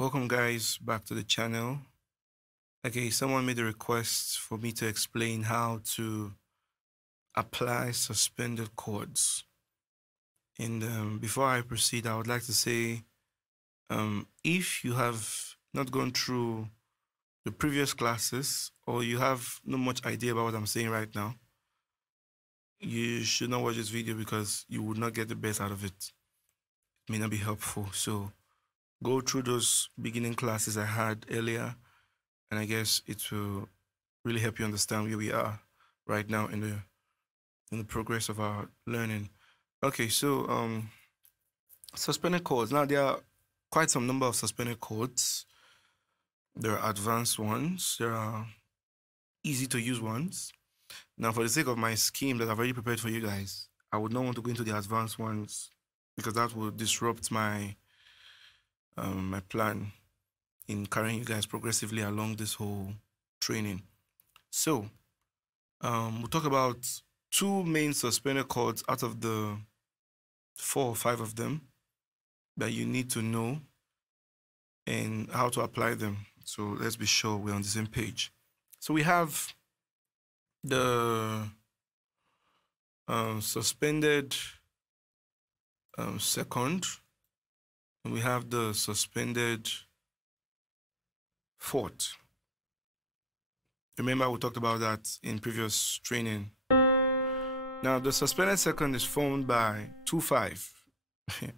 Welcome guys back to the channel. Okay, someone made a request for me to explain how to apply suspended chords. And before I proceed, I would like to say, if you have not gone through the previous classes or you have no much idea about what I'm saying right now, you should not watch this video because you would not get the best out of it. It may not be helpful. So go through those beginning classes I had earlier, and I guess it will really help you understand where we are right now in the progress of our learning. Okay, so suspended chords. Now there are quite some number of suspended chords. There are advanced ones. There are easy to use ones. Now, for the sake of my scheme that I've already prepared for you guys, I would not want to go into the advanced ones because that will disrupt my my plan in carrying you guys progressively along this whole training. So we'll talk about two main suspended chords out of the 4 or 5 of them that you need to know and how to apply them. So let's be sure we're on the same page. So we have the suspended second, and we have the suspended fourth. Remember, we talked about that in previous training. Now, the suspended second is formed by 2-5.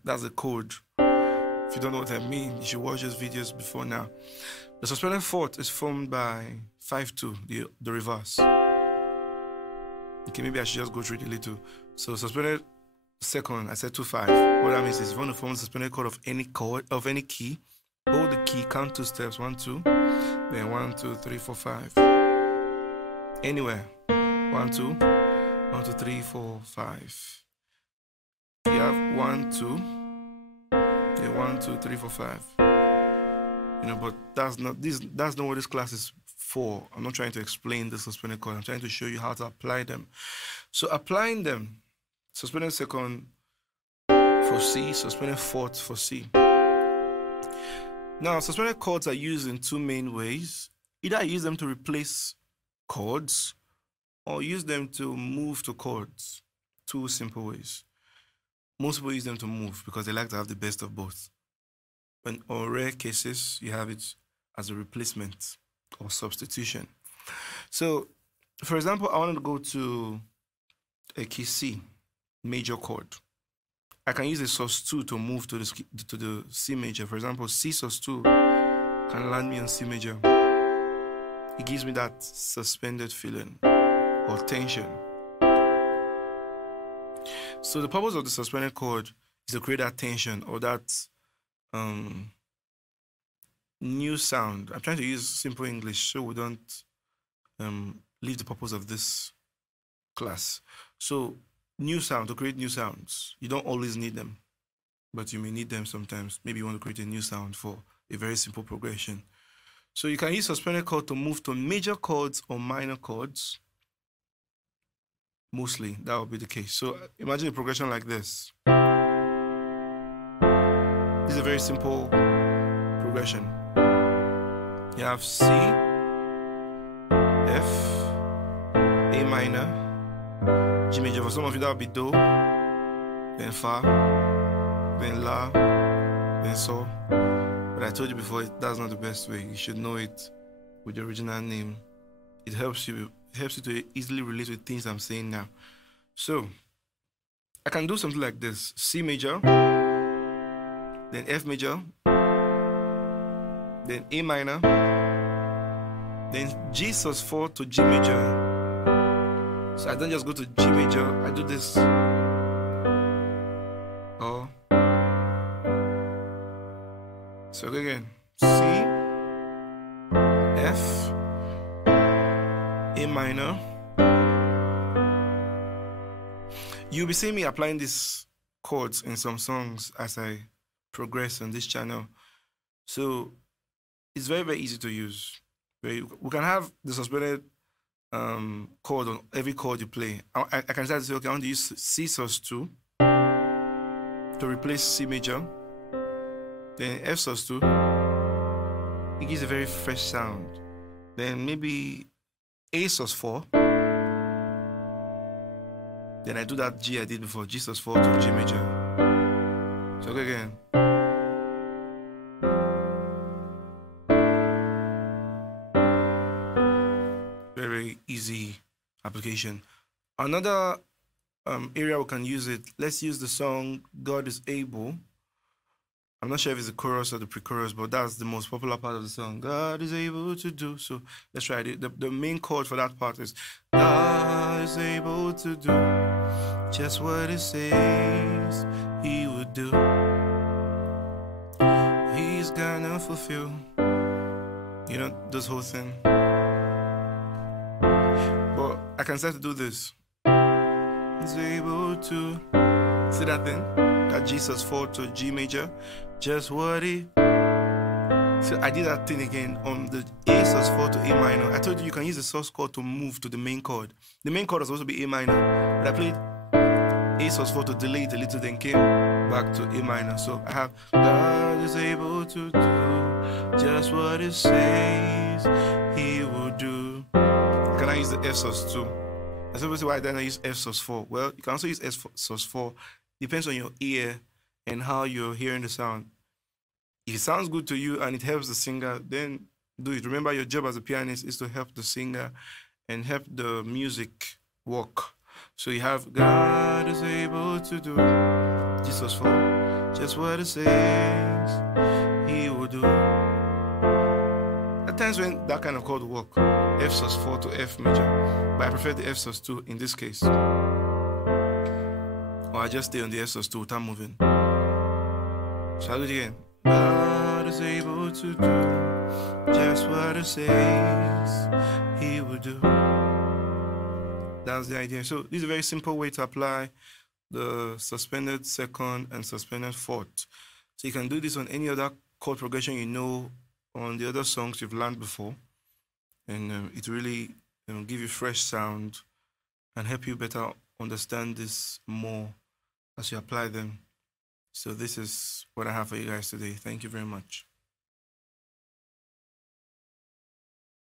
That's a chord. If you don't know what I mean, you should watch those videos before now. The suspended fourth is formed by 5-2, the reverse. Okay, maybe I should just go through it a little. So suspended second, I said 2-5. What that means is if you want to form a suspended chord of any key, hold the key, count 2 steps, 1, 2, then 1, 2, 3, 4, 5. Anywhere. 1, 2, 1, 2, 3, 4, 5. You have 1, 2, then 1, 2, 3, 4, 5. You know, but that's not what this class is for. I'm not trying to explain the suspended chord. I'm trying to show you how to apply them. So applying them, suspended second for C, suspended fourth for C. Now, suspended chords are used in 2 main ways. Either I use them to replace chords or use them to move to chords. 2 simple ways. Most people use them to move because they like to have the best of both. In rare cases, you have it as a replacement or substitution. So, for example, I want to go to a key C, major chord. I can use a sus2 to move to the C major. For example, C sus2 can land me on C major. It gives me that suspended feeling or tension. So the purpose of the suspended chord is to create that tension or that new sound. I'm trying to use simple English so we don't leave the purpose of this class. So new sound, to create new sounds. You don't always need them, but you may need them sometimes. Maybe you want to create a new sound for a very simple progression. So you can use suspended chord to move to major chords or minor chords. Mostly, that will be the case. So imagine a progression like this. This is a very simple progression. You have C, F, A minor, G major. For some of you, that will be Do, then Fa, then La, then Sol. But I told you before, that's not the best way. You should know it with the original name. It helps you to easily relate with things I'm saying now. So, I can do something like this. C major, then F major, then A minor, then G sus4 to G major. So I don't just go to G major, I do this. Oh. So again, C, F, A minor. You'll be seeing me applying these chords in some songs as I progress on this channel. So it's very, very easy to use. We can have the suspended chord on every chord you play. I can start to say, okay, I want to use C sus2 to replace C major, then F sus2, it gives a very fresh sound. Then maybe A sus4. Then I do that G I did before, G sus4 to G major. So again. Very easy application. Another area we can use it, let's use the song God is Able. I'm not sure if it's the chorus or the pre-chorus, but that's the most popular part of the song. God is able to do. So let's try it. The main chord for that part is God is able to do just what He says He would do. He's gonna fulfill, you know, this whole thing. But I can start to do this. He's able to, see that thing? That G sus4 to G major, just what He. So I did that thing again on the A sus4 to A minor. I told you can use the sus chord to move to the main chord. The main chord was supposed to be A minor, but I played A sus4 to delay it a little, then came back to A minor. So I have God is able to do just what He says He will do. Can I use the F sus2? I suppose why then I use F sus4. Well, you can also use F sus4. Depends on your ear and how you're hearing the sound. If it sounds good to you and it helps the singer, then do it. Remember, your job as a pianist is to help the singer and help the music work. So you have God is able to do G sus4, just what He says He will do. At times when that kind of chord will work, F sus4 to F major, but I prefer the F sus2 in this case. Or I just stay on the F sus2 without moving. So I'll do it again. God is able to do just what He says He will do. That's the idea. So this is a very simple way to apply the suspended second and suspended fourth. So you can do this on any other chord progression you know, on the other songs you've learned before, and it really give you fresh sound and help you better understand this more as you apply them. So this is what I have for you guys today. Thank you very much.